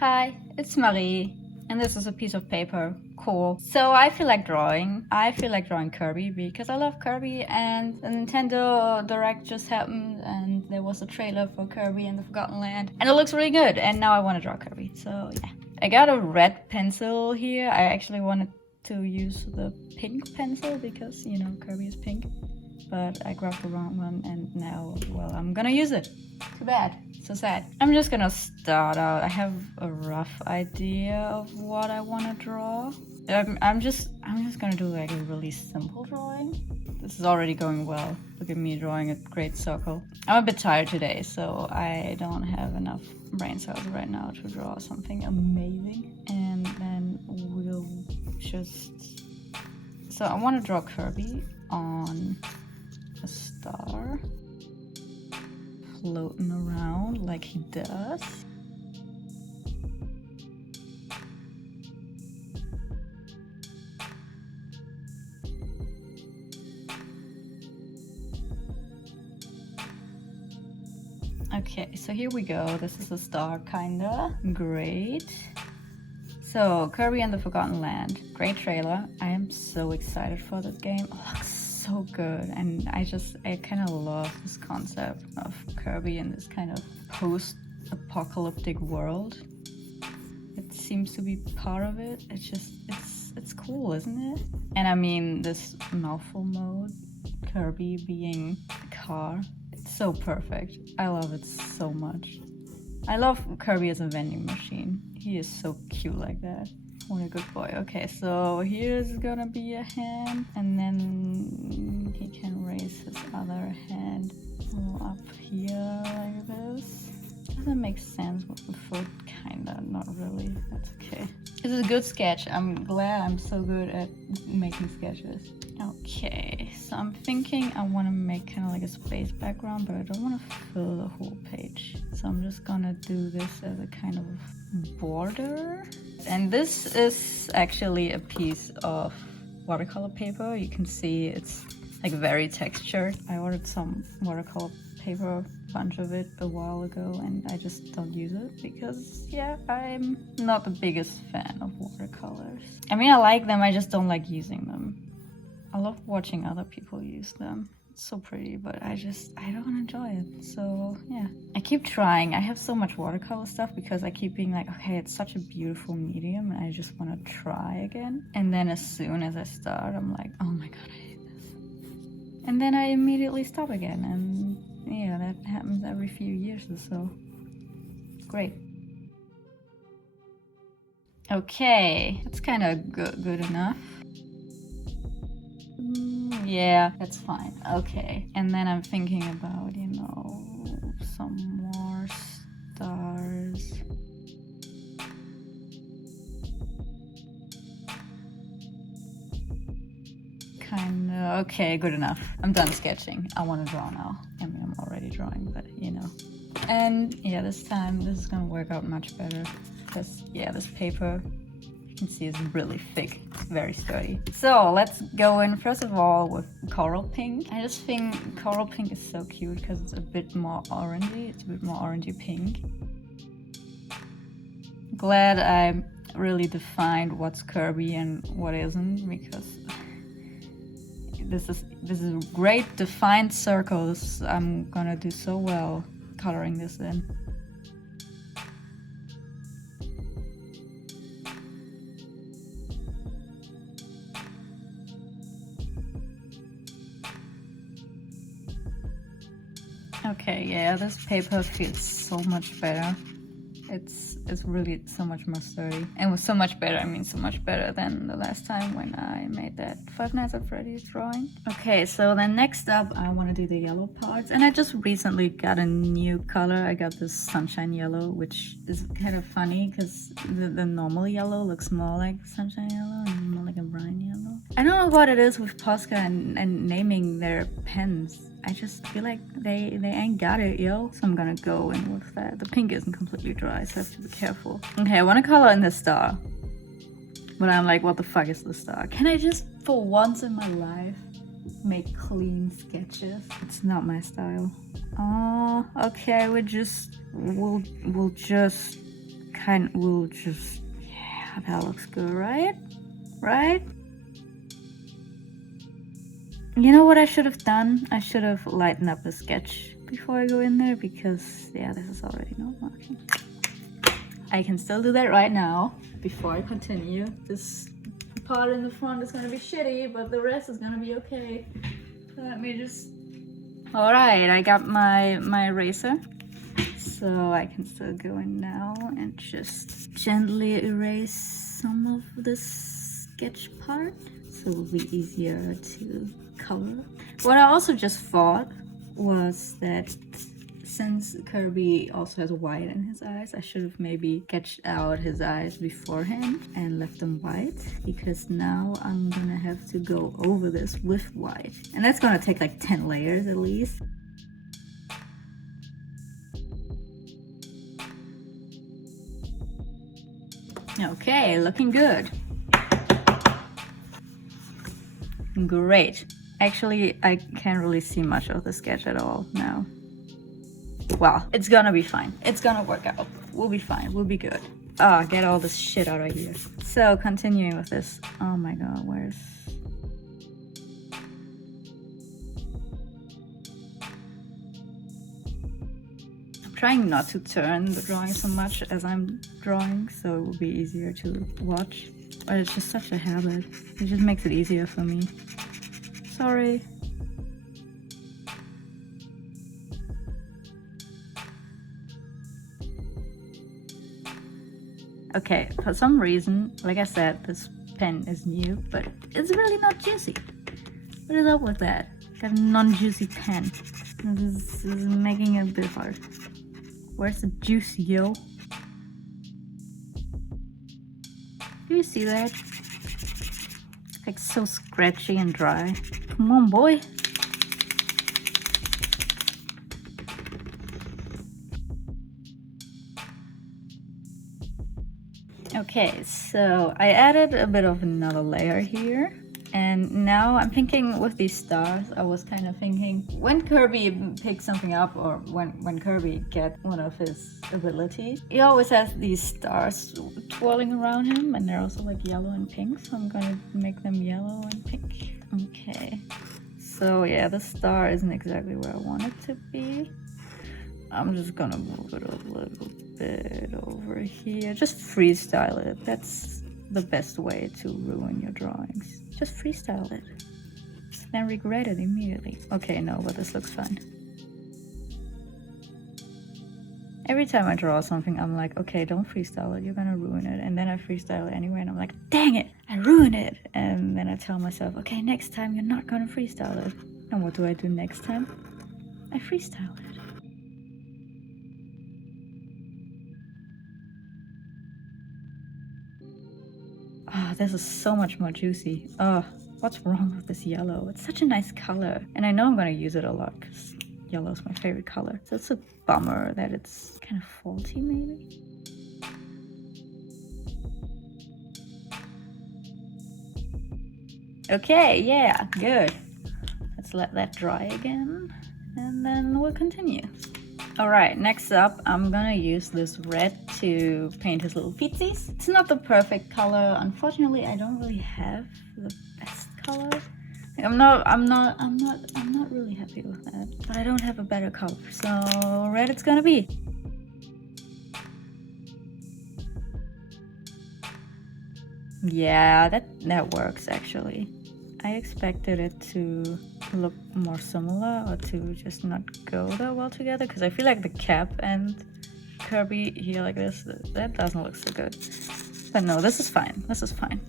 Hi, it's Marie, and this is a piece of paper. Cool. So I feel like drawing. I feel like drawing Kirby because I love Kirby, and the Nintendo Direct just happened, and there was a trailer for Kirby and the Forgotten Land, and it looks really good, and now I want to draw Kirby, so yeah. I got a red pencil here. I actually wanted to use the pink pencil because, you know, Kirby is pink, but I grabbed the wrong one, and now, well, I'm gonna use it. Too bad. So sad. I'm just gonna start out. I have a rough idea of what I want to draw. I'm just gonna do like a really simple drawing. This is already going well. Look at me drawing a great circle. I'm a bit tired today, so I don't have enough brain cells right now to draw something amazing. And then we'll just... So I want to draw Kirby on a star, floating around like he does. Okay, so here we go. This is a star, kinda. Great. So, Kirby and the Forgotten Land. Great trailer. I am so excited for this game. It looks so good, and I kind of love this concept of Kirby in this kind of post-apocalyptic world. It seems to be part of it. It's cool, isn't it? And I mean, this mouthful mode, Kirby being a car, it's so perfect. I love it so much. I love Kirby as a vending machine. He is so cute like that. What a good boy. Okay, so here's gonna be a hand, and then he can raise his other hand up here like this. Doesn't make sense with the foot, kinda, not really. That's okay. This is a good sketch. I'm glad I'm so good at making sketches. Okay, so I'm thinking I want to make kind of like a space background, but I don't want to fill the whole page. So I'm just gonna do this as a kind of border. And this is actually a piece of watercolor paper. You can see it's like very textured. I ordered some watercolor paper, a bunch of it, a while ago, and I just don't use it because, yeah, I'm not the biggest fan of watercolors. I mean, I like them, I just don't like using them. I love watching other people use them. It's so pretty, but I don't enjoy it. So yeah, I keep trying. I have so much watercolor stuff because I keep being like, okay, it's such a beautiful medium, and I just want to try again. And then as soon as I start, I'm like, oh my god, I hate this. And then I immediately stop again, and yeah, that happens every few years or so. Great. Okay, that's kind of good enough. Yeah, that's fine. Okay. And then I'm thinking about, you know, some more stars. Kinda. Okay, good enough. I'm done sketching. I want to draw now. I mean, I'm already drawing, but you know. And yeah, this time this is gonna work out much better because, yeah, this paper, you can see it's really thick, very sturdy. So let's go in first of all with coral pink. I just think coral pink is so cute because it's a bit more orangey. It's a bit more orangey pink. Glad I really defined what's Kirby and what isn't, because this is a great defined circles. I'm gonna do so well coloring this in. Okay, yeah, this paper feels so much better. It's really so much more sturdy. And with so much better, I mean so much better than the last time when I made that Five Nights at Freddy's drawing. Okay, so then next up, I want to do the yellow parts. And I just recently got a new color. I got this sunshine yellow, which is kind of funny because the normal yellow looks more like sunshine yellow and more like a brine yellow. I don't know what it is with Posca and naming their pens. I just feel like they ain't got it, yo. So I'm gonna go in with that. The pink isn't completely dry, so I have to be careful. Okay, I want to color in the star. But I'm like, what the fuck is the star? Can I just, for once in my life, make clean sketches? It's not my style. Oh, okay, we'll just kind will just, yeah, that looks good, right? Right? You know what I should have done? I should have lightened up the sketch before I go in there because, yeah, this is already not working. I can still do that right now before I continue. This part in the front is gonna be shitty, but the rest is gonna be okay. Let me just... Alright, I got my eraser. So I can still go in now and just gently erase some of this sketch part. So it will be easier to color. What I also just thought was that since Kirby also has white in his eyes, I should have maybe sketched out his eyes beforehand and left them white, because now I'm gonna have to go over this with white. And that's gonna take like 10 layers at least. Okay, looking good. Great. Actually, I can't really see much of the sketch at all now. Well, it's gonna be fine. It's gonna work out. We'll be fine. We'll be good. Ah, get all this shit out of here. So, continuing with this. Oh my god, where's... I'm trying not to turn the drawing so much as I'm drawing, so it will be easier to watch. But it's just such a habit. It just makes it easier for me. Sorry. Okay, for some reason, like I said, this pen is new, but it's really not juicy. What is up with that? Got a non-juicy pen. This is making it a bit hard. Where's the juice, yo? Do you see that? It's like so scratchy and dry. Come on, boy. Okay, so I added a bit of another layer here. And now I'm thinking with these stars, I was kind of thinking when Kirby picks something up, or when Kirby gets one of his abilities, he always has these stars twirling around him, and they're also like yellow and pink, so I'm gonna make them yellow and pink. Okay, so yeah, the star isn't exactly where I want it to be. I'm just gonna move it a little bit over here. Just freestyle it. That's the best way to ruin your drawings. Just freestyle it. Then regret it immediately. Okay, no, but this looks fun. Every time I draw something, I'm like, okay, don't freestyle it, you're gonna ruin it. And then I freestyle it anyway, and I'm like, dang it, I ruined it. And then I tell myself, okay, next time you're not gonna freestyle it. And what do I do next time? I freestyle it. Ah, oh, this is so much more juicy. Oh, what's wrong with this yellow? It's such a nice color. And I know I'm gonna use it a lot because yellow is my favorite color. So it's a bummer that it's kind of faulty, maybe. Okay, yeah, good. Let's let that dry again, and then we'll continue. Alright, next up, I'm gonna use this red to paint his little feetsies. It's not the perfect color. Unfortunately, I don't really have the best color. I'm not really happy with that. But I don't have a better color, so red it's gonna be. Yeah, that works actually. I expected it to look more similar, or to just not go that well together, because I feel like the cap and Kirby here like this, that doesn't look so good. But no, this is fine. This is fine.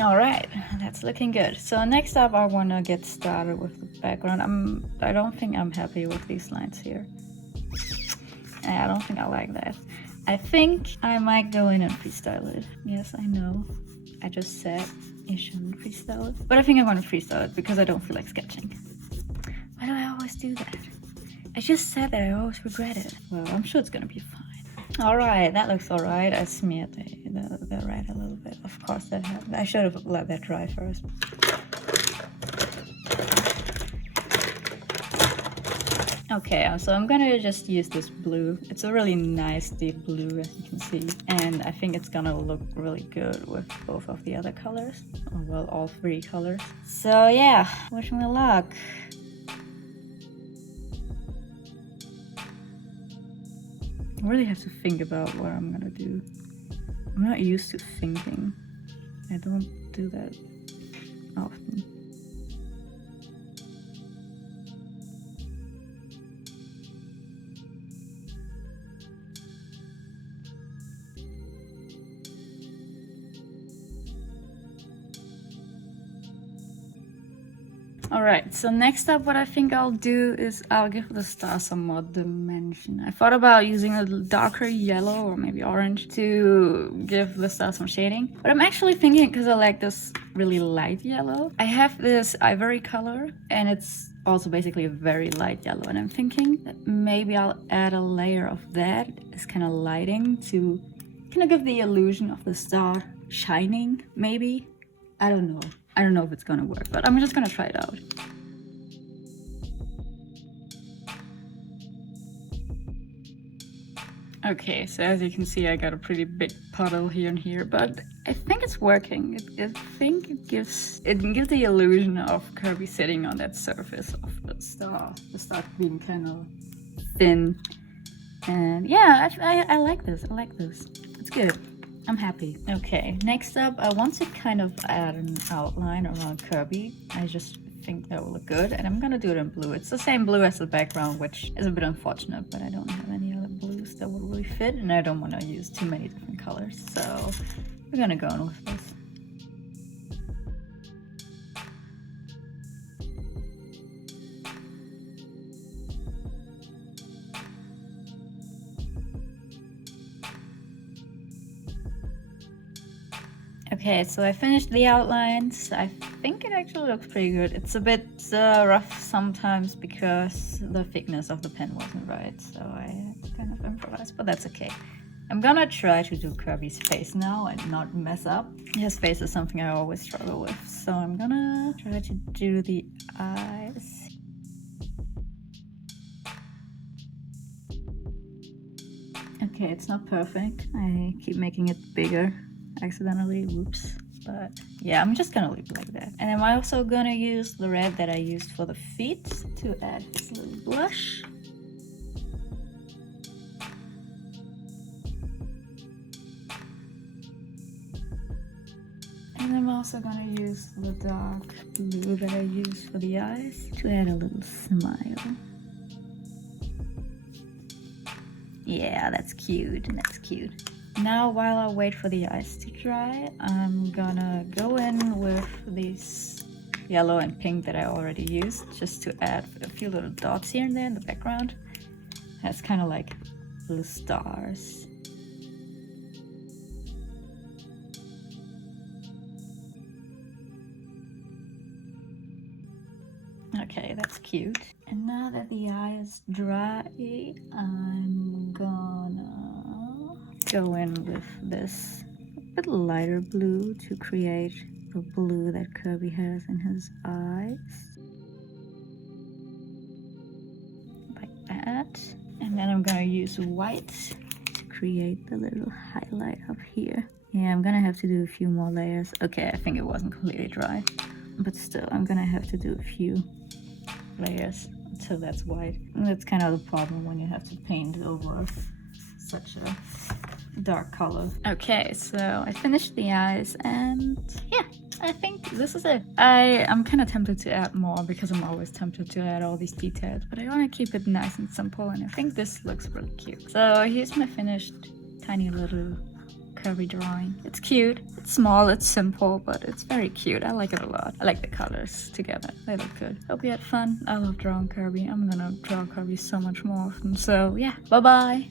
Alright, that's looking good. So next up, I want to get started with the background. I don't think I'm happy with these lines here. I don't think I like that. I think I might go in and freestyle it. Yes, I know. I just said you shouldn't freestyle it. But I think I'm gonna freestyle it because I don't feel like sketching. Why do I always do that? I just said that I always regret it. Well, I'm sure it's gonna be fine. Alright, that looks alright. I smeared the red a little bit. Of course that happened. I should have let that dry first. Okay, so I'm gonna just use this blue. It's a really nice deep blue, as you can see. And I think it's gonna look really good with both of the other colors. Or, well, all three colors. So yeah, wish me luck. I really have to think about what I'm gonna do. I'm not used to thinking. I don't do that often. Alright, so next up what I think I'll do is I'll give the star some more dimension. I thought about using a darker yellow or maybe orange to give the star some shading. But I'm actually thinking, because I like this really light yellow, I have this ivory color and it's also basically a very light yellow. And I'm thinking that maybe I'll add a layer of that as kind of lighting to kind of give the illusion of the star shining, maybe? I don't know. I don't know if it's gonna work, but I'm just gonna try it out. Okay, so as you can see, I got a pretty big puddle here and here, but I think it's working. I think it gives the illusion of Kirby sitting on that surface of the star being kind of thin. And yeah, I like this. I like this. It's good. I'm happy. Okay, next up, I want to kind of add an outline around Kirby. I just think that will look good, and I'm gonna do it in blue. It's the same blue as the background, which is a bit unfortunate, but I don't have any other blues that would really fit, and I don't want to use too many different colors, so we're gonna go on with this. Okay, so I finished the outlines. I think it actually looks pretty good. It's a bit rough sometimes because the thickness of the pen wasn't right, so I had to kind of improvise, but that's okay. I'm gonna try to do Kirby's face now and not mess up. His face is something I always struggle with, so I'm gonna try to do the eyes. Okay, it's not perfect. I keep making it bigger accidentally, whoops. But yeah, I'm just gonna leave it like that. And I'm also gonna use the red that I used for the feet to add this little blush. And I'm also gonna use the dark blue that I used for the eyes to add a little smile. Yeah, that's cute, that's cute. Now, while I wait for the eyes to dry, I'm gonna go in with this yellow and pink that I already used, just to add a few little dots here and there in the background. That's kind of like little stars. Okay, that's cute. And now that the eye is dry, I'm gonna go in with this bit lighter blue to create the blue that Kirby has in his eyes. Like that. And then I'm gonna use white to create the little highlight up here. Yeah, I'm gonna have to do a few more layers. Okay, I think it wasn't completely dry, but still, I'm gonna have to do a few layers until that's white. And that's kind of the problem when you have to paint over such a dark color. Okay, so I finished the eyes, and yeah, I think this is it. I'm kind of tempted to add more because I'm always tempted to add all these details, but I want to keep it nice and simple, and I think this looks really cute. So here's my finished tiny little Kirby drawing. It's cute, it's small, it's simple, but it's very cute. I like it a lot. I like the colors together. They look good. Hope you had fun. I love drawing Kirby. I'm gonna draw Kirby so much more often. So yeah, bye bye.